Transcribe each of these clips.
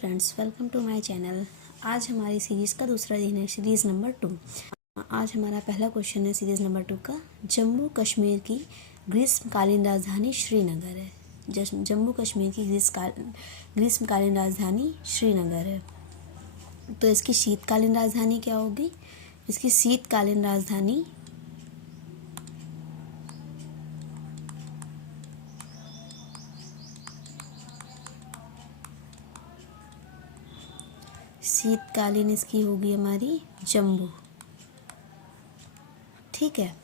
Friends, welcome to my channel. आज हमारी series का दूसरा दिन है, सीरीज़ नंबर 2। आज हमारा पहला क्वेश्चन है सीरीज़ नंबर 2 का। जम्मू कश्मीर की ग्रीष्मकालीन राजधानी श्रीनगर है। जम्मू कश्मीर की ग्रीष्मकालीन राजधानी श्रीनगर है। तो इसकी शीतकालीन राजधानी क्या होगी? इसकी शीतकालीन राजधानी शीतकालीन इसकी होगी हमारी जम्मू। ठीक है,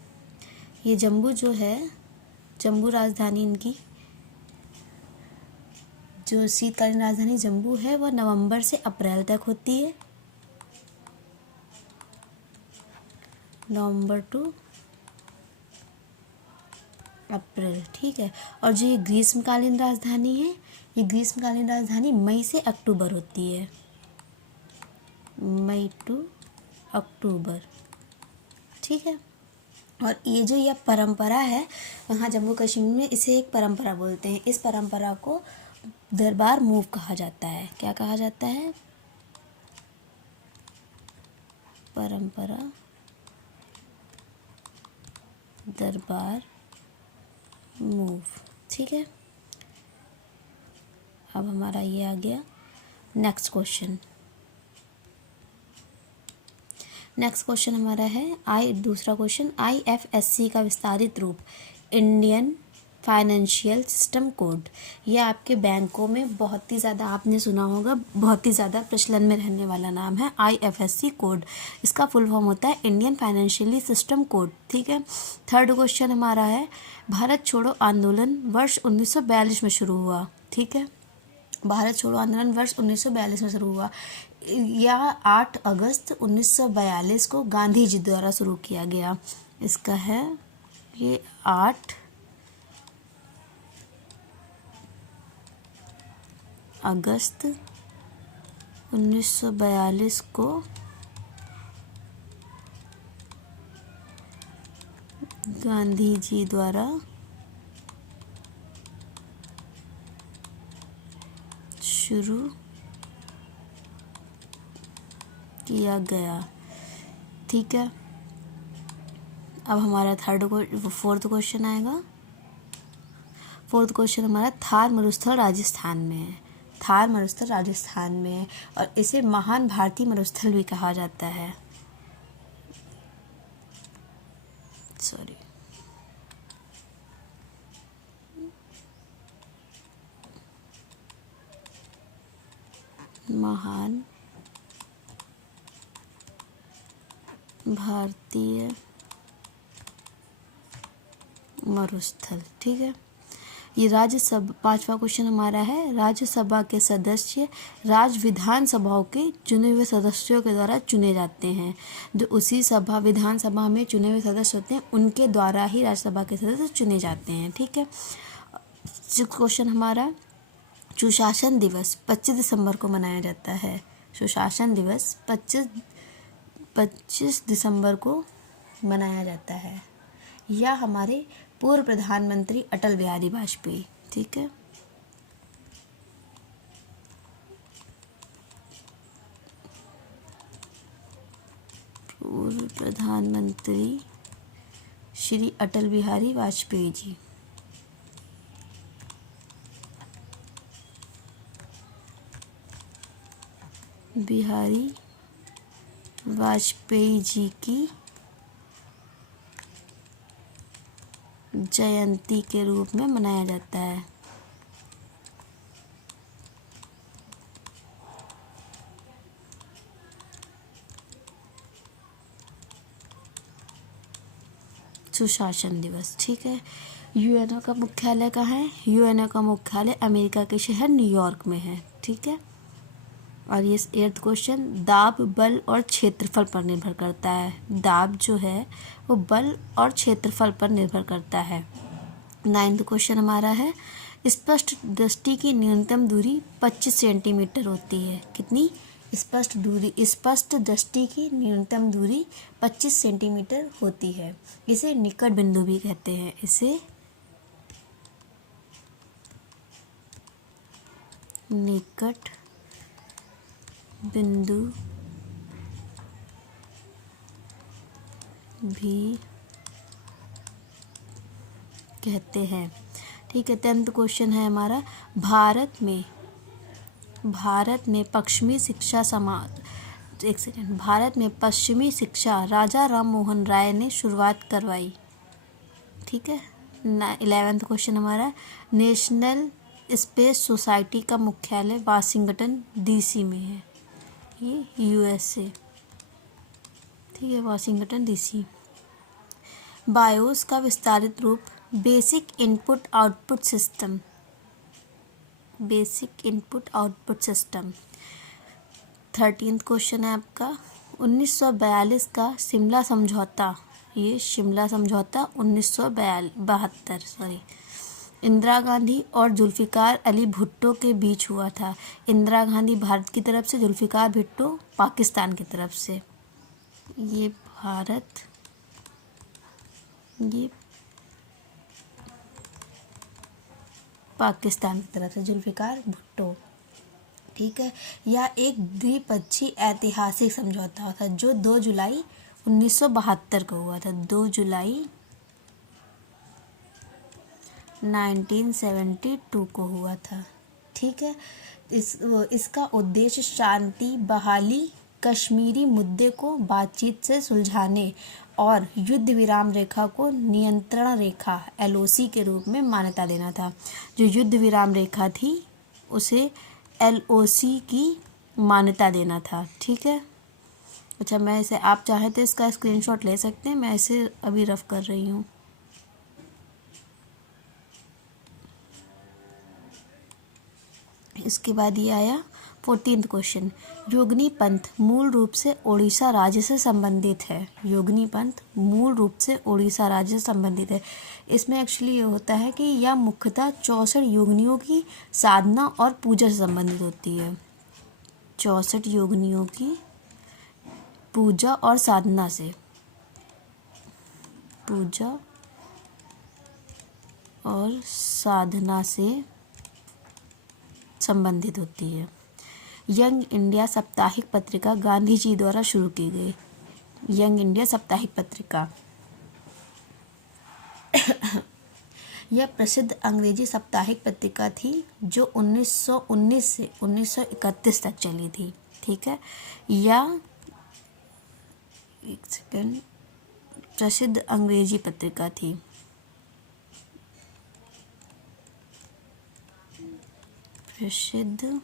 ये जम्मू जो है, जम्मू राजधानी इनकी जो शीतकालीन राजधानी जम्मू है वह नवंबर से अप्रैल तक होती है। नवंबर टू अप्रैल। ठीक है, और जो ये ग्रीष्मकालीन राजधानी है, ये ग्रीष्मकालीन राजधानी मई से अक्टूबर होती है। मई टू अक्टूबर। ठीक है, और ये जो यह परंपरा है यहाँ जम्मू कश्मीर में, इसे एक परंपरा बोलते हैं। इस परंपरा को दरबार मूव कहा जाता है। क्या कहा जाता है? परंपरा दरबार मूव। ठीक है, अब हमारा ये आ गया नेक्स्ट क्वेश्चन। नेक्स्ट क्वेश्चन हमारा है दूसरा क्वेश्चन, IFSC का विस्तारित रूप इंडियन फाइनेंशियल सिस्टम कोड। यह आपके बैंकों में बहुत ही ज़्यादा आपने सुना होगा, बहुत ही ज़्यादा प्रचलन में रहने वाला नाम है IFSC कोड। इसका फुल फॉर्म होता है इंडियन फाइनेंशियली सिस्टम कोड। ठीक है, थर्ड क्वेश्चन हमारा है, भारत छोड़ो आंदोलन वर्ष 1942 में शुरू हुआ। ठीक है, भारत छोड़ो आंदोलन वर्ष 1942 में शुरू हुआ। यह 8 अगस्त 1942 को गांधी जी द्वारा शुरू किया गया। इसका है ये 8 अगस्त 1942 को गांधी जी द्वारा शुरू किया गया। ठीक है, अब हमारा फोर्थ क्वेश्चन आएगा। फोर्थ क्वेश्चन हमारा थार मरुस्थल राजस्थान में है। थार मरुस्थल राजस्थान में है और इसे महान भारतीय मरुस्थल भी कहा जाता है। सॉरी, महान भारतीय मरुस्थल। ठीक है, ये राज्यसभा, पांचवा क्वेश्चन हमारा है, राज्यसभा के सदस्य राज्य विधानसभाओं के चुने हुए सदस्यों के द्वारा चुने जाते हैं। जो उसी विधानसभा में चुने हुए सदस्य होते हैं उनके द्वारा ही राज्यसभा के सदस्य चुने जाते हैं। ठीक है, क्वेश्चन हमारा, सुशासन दिवस 25 दिसंबर को मनाया जाता है। सुशासन दिवस 25 दिसंबर को मनाया जाता है। यह हमारे पूर्व प्रधानमंत्री अटल बिहारी वाजपेयी। ठीक है, पूर्व प्रधानमंत्री श्री अटल बिहारी वाजपेयी जी। बिहारी वाजपेयी जी की जयंती के रूप में मनाया जाता है। सुशासन दिवस। ठीक है, यूएनओ का मुख्यालय कहाँ है? यूएनओ का मुख्यालय अमेरिका के शहर न्यूयॉर्क में है। ठीक है, और ये 8th क्वेश्चन, दाब बल और क्षेत्रफल पर निर्भर करता है। दाब जो है वो बल और क्षेत्रफल पर निर्भर करता है। 9th क्वेश्चन हमारा है, स्पष्ट दृष्टि की न्यूनतम दूरी 25 सेंटीमीटर होती है। कितनी? स्पष्ट दृष्टि की न्यूनतम दूरी 25 सेंटीमीटर होती है। इसे निकट बिंदु भी कहते हैं। इसे निकट बिंदु भी कहते हैं। ठीक है, 10th क्वेश्चन है हमारा, भारत में पश्चिमी शिक्षा समाज, एक सेकेंड, भारत में पश्चिमी शिक्षा राजा राम मोहन राय ने शुरुआत करवाई। ठीक है, 11th क्वेश्चन हमारा, नेशनल स्पेस सोसाइटी का मुख्यालय वाशिंगटन डीसी में है, ये यूएसए। ठीक है, वाशिंगटन डीसी। बायोस का विस्तारित रूप basic input output system, basic input output system. 13th question है आपका, 1942 का शिमला समझौता, ये शिमला समझौता 1972 इंदिरा गांधी और जुल्फ़िकार अली भुट्टो के बीच हुआ था। इंदिरा गांधी भारत की तरफ से, जुल्फ़िकार भुट्टो पाकिस्तान की तरफ से। ये पाकिस्तान की तरफ से जुल्फ़िकार भुट्टो। ठीक है, यह एक द्विपक्षीय ऐतिहासिक समझौता था जो 2 जुलाई 1972 को हुआ था, 2 जुलाई 1972 को हुआ था। ठीक है, इसका उद्देश्य शांति बहाली, कश्मीरी मुद्दे को बातचीत से सुलझाने और युद्ध विराम रेखा को नियंत्रण रेखा LOC के रूप में मान्यता देना था। जो युद्ध विराम रेखा थी उसे LOC की मान्यता देना था। ठीक है, अच्छा, मैं इसे, आप चाहे तो इसका स्क्रीनशॉट ले सकते हैं, मैं इसे अभी रफ कर रही हूँ। इसके बाद ये आया 14th क्वेश्चन, योगिनी पंथ मूल रूप से ओडिशा राज्य से संबंधित है। योगिनी पंथ मूल रूप से ओडिशा राज्य से संबंधित है। इसमें एक्चुअली ये होता है कि यह मुख्यतः 64 योगिनियों की साधना और पूजा से संबंधित होती है। 64 योगिनियों की पूजा और साधना से, पूजा और साधना से संबंधित होती है। यंग इंडिया साप्ताहिक पत्रिका गांधी जी द्वारा शुरू की गई। यंग इंडिया साप्ताहिक पत्रिका यह प्रसिद्ध अंग्रेजी साप्ताहिक पत्रिका थी जो 1919 से 1931 तक चली थी। ठीक है, यह, एक सेकेंड, प्रसिद्ध अंग्रेजी पत्रिका थी। प्रसिद्ध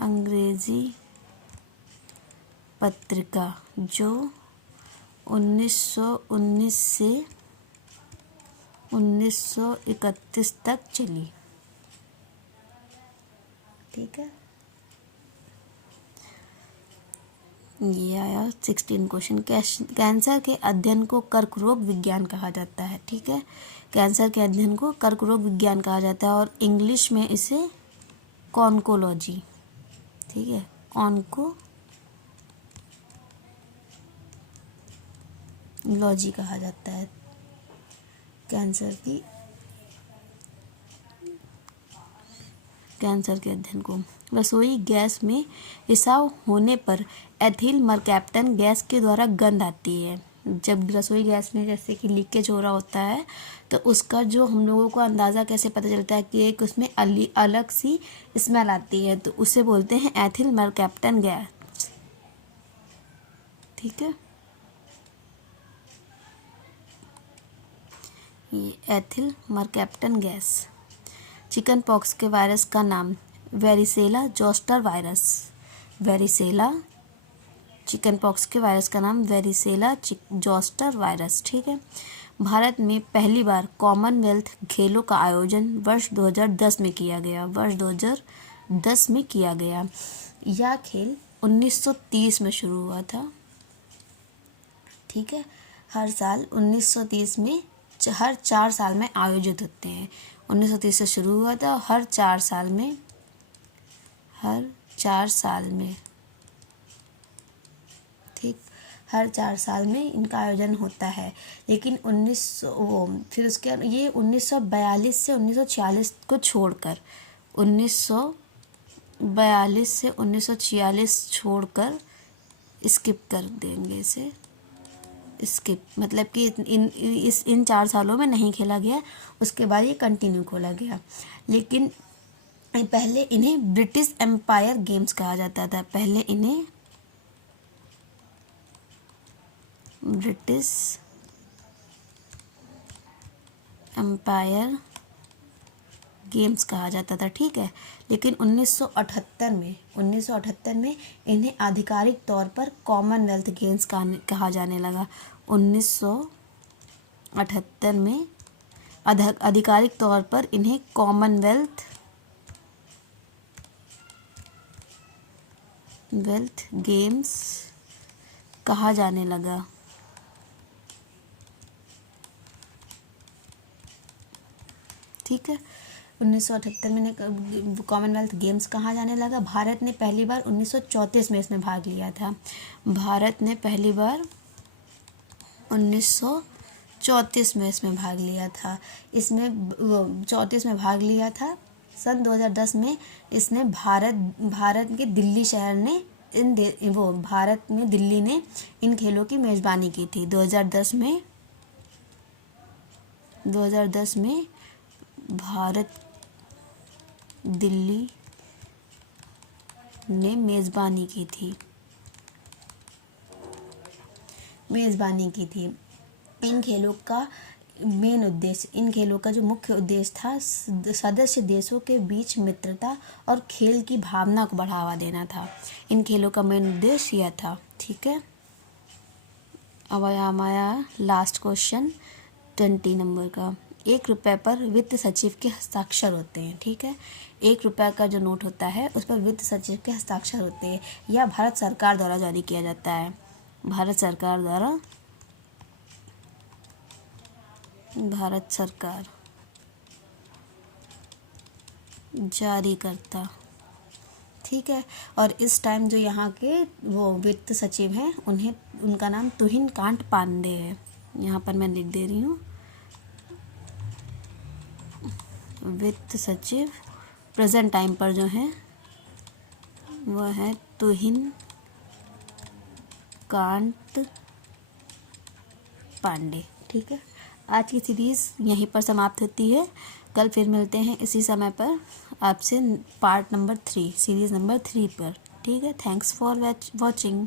अंग्रेजी पत्रिका जो 1919 से 1931 तक चली। ठीक है, ये आया 16 क्वेश्चन, कैंसर के अध्ययन को कर्करोग विज्ञान कहा जाता है। ठीक है, कैंसर के अध्ययन को कर्करोग विज्ञान कहा जाता है और इंग्लिश में इसे ऑन्कोलॉजी, ठीक है, ऑन्कोलॉजी कहा जाता है कैंसर के अध्ययन को। रसोई गैस में रिसाव होने पर एथिल मरकैप्टन गैस के द्वारा गंध आती है। जब रसोई गैस में जैसे कि लीकेज हो रहा होता है तो उसका जो हम लोगों को अंदाज़ा कैसे पता चलता है कि एक उसमें अलग सी स्मेल आती है, तो उसे बोलते हैं एथिल मरकैप्टन गैस। ठीक है, ये ethyl mercaptan gas. Chicken pox के वायरस का नाम varicella zoster virus. Varicella, chicken pox के वायरस का नाम वेरिसेला जोस्टर वायरस। ठीक है, भारत में पहली बार कॉमनवेल्थ खेलों का आयोजन वर्ष 2010 में किया गया। वर्ष 2010 में किया गया। यह खेल 1930 में शुरू हुआ था। ठीक है, हर साल 1930 में हर 4 साल में आयोजित होते हैं। 1930 से शुरू हुआ था, हर 4 साल में ठीक, हर 4 साल में इनका आयोजन होता है। लेकिन फिर उसके ये 1942 से 1946 को छोड़कर 1942 से 1946 छोड़कर स्किप कर देंगे इसे। स्किप मतलब कि इन 4 सालों में नहीं खेला गया, उसके बाद ये कंटिन्यू खोला गया। लेकिन पहले इन्हें ब्रिटिश एम्पायर गेम्स कहा जाता था। पहले इन्हें ब्रिटिश एम्पायर गेम्स कहा जाता था, ठीक है। लेकिन 1978 में इन्हें आधिकारिक तौर पर कॉमनवेल्थ गेम्स कहा जाने लगा। 1978 में आधिकारिक तौर पर इन्हें कॉमनवेल्थ गेम्स कहा जाने लगा। ठीक है, 1978 में कॉमनवेल्थ गेम्स कहा जाने लगा। भारत ने पहली बार 1934 में इसमें भाग लिया था। भारत ने पहली बार 1934 में इसमें भाग लिया था। इसमें 34 में भाग लिया था। सन 2010 में इसने भारत के दिल्ली शहर ने भारत में दिल्ली ने इन खेलों की मेज़बानी की थी। 2010 में भारत दिल्ली ने मेज़बानी की थी। इन खेलों का जो मुख्य उद्देश्य था सदस्य देशों के बीच मित्रता और खेल की भावना को बढ़ावा देना था। इन खेलों का मेन उद्देश्य यह था, ठीक है। अब हमारा लास्ट क्वेश्चन 20 नंबर का। 1 रुपये पर वित्त सचिव के हस्ताक्षर होते हैं, ठीक है। 1 रुपये का जो नोट होता है उस पर वित्त सचिव के हस्ताक्षर होते हैं। यह भारत सरकार द्वारा जारी किया जाता है। भारत सरकार जारी करता, ठीक है। और इस टाइम जो यहाँ के वो वित्त सचिव हैं उनका नाम तुहिन कांत पांडे है। यहाँ पर मैं लिख दे रही हूँ, वित्त सचिव प्रेजेंट टाइम पर जो है वह है तुहिन कांत पांडे, ठीक है। आज की सीरीज़ यहीं पर समाप्त होती है। कल फिर मिलते हैं इसी समय पर आपसे पार्ट नंबर 3 सीरीज़ नंबर 3 पर, ठीक है। Thanks for watching.